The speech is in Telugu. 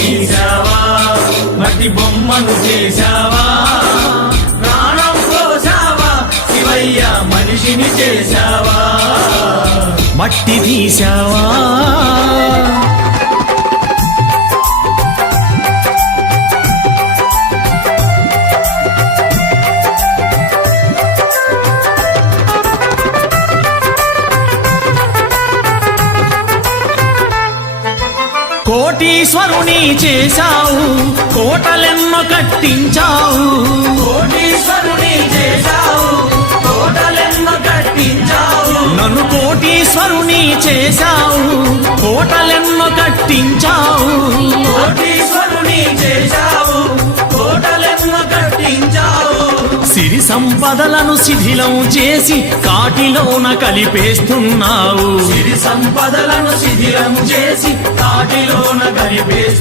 తీశావా, మట్టి బొమ్మను చేశావా, ప్రాణం పోసావా శివయ్య, మనిషిని చేశావా, మట్టి తీశావా. కోటీశ్వరుని చేశావు, కోటలెన్నో కట్టించావు. కోటీశ్వరుని చేశావు, కోటలెన్నో కట్టించావు. నన్ను కోటీశ్వరుని చేశావు, కోటలెన్నో కట్టించావు. కోటీశ్వరుని చేశావు, కోటలెన్నో కట్టించావు. సిరి సంపదలను శిథిలం చేసి కాటిలోన కలిపేస్తున్నావు. సిరి సంపదలను శిథిలం చేసి కాటిలోన కలిపేస్తున్నావు.